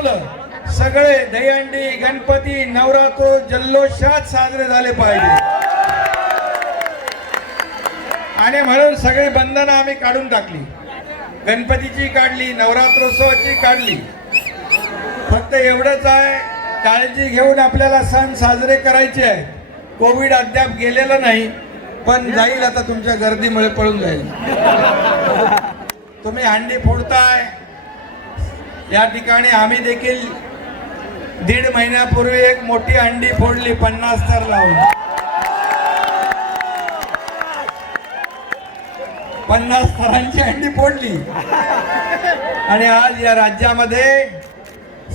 ठरवलं. सगळे दहीहंडी गणपती नवरात्र जल्लोषात साजरे झाले पाहिजे. आणि म्हणून सगळी बंधनं आम्ही काढून टाकली. गणपतीची काढली नवरात्रोत्सवाची काढली. फक्त एवढंच आहे काळजी घेऊन आपल्याला सण साजरे करायचे आहे कोविड अद्याप गेलेलं नाही पण जाईल आता तुमच्या गर्दीमुळे पळून जाईल. तुम्ही हंडी फोडताय या ठिकाणी आम्ही देखील दीड महिन्यापूर्वी एक मोठी हंडी फोडली पन्नास तर लावून. पन्नास थरांची हंडी फोडली. आणि आज या राज्यामध्ये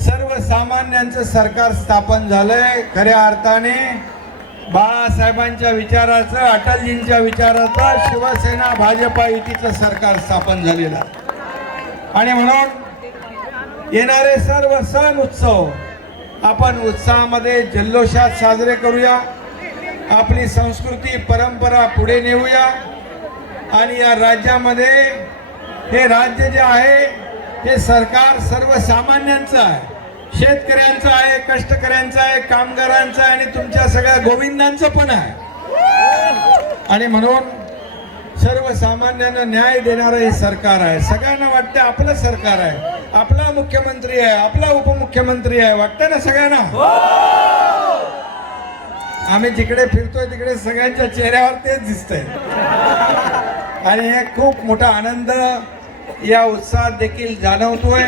सर्वसामान्यांचं सरकार स्थापन झालंय. खऱ्या अर्थाने बाळासाहेबांच्या विचाराचं अटलजींच्या विचाराचं शिवसेना भाजपा युतीचं सरकार स्थापन झालेलं आणि म्हणून येणारे सर्व सण उत्सव आपण उत्साहामध्ये जल्लोषात साजरे करूया. आपली संस्कृती परंपरा पुढे नेऊया. आणि या राज्यामध्ये हे राज्य जे आहे हे सरकार सर्वसामान्यांचं आहे. शेतकऱ्यांचं आहे कष्टकऱ्यांचं आहे कामगारांचं आहे आणि तुमच्या सगळ्या गोविंदांचं पण आहे. आणि म्हणून सर्वसामान्यांना न्याय देणारं हे सरकार आहे. सगळ्यांना वाटतं आपलं सरकार आहे. आपला मुख्यमंत्री आहे आपला उपमुख्यमंत्री आहे वाटतं ना सगळ्यांना? आम्ही जिकडे फिरतोय तिकडे सगळ्यांच्या चेहऱ्यावर तेच दिसतंय. आणि हे खूप मोठा आनंद या उत्साहात देखील जाणवतोय.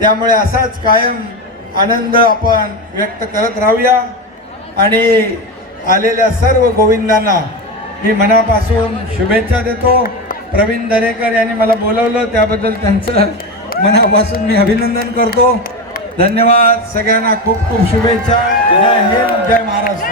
त्यामुळे असाच कायम आनंद आपण व्यक्त करत राहूया. आणि आलेल्या सर्व गोविंदांना मी मनापासून शुभेच्छा देतो. प्रवीण दरेकर यांनी मला बोलवलं त्याबद्दल त्यांचं मनापासून मी अभिनंदन करतो. धन्यवाद सगळ्यांना. खूप खूप शुभेच्छा. जय हिंद जय महाराष्ट्र.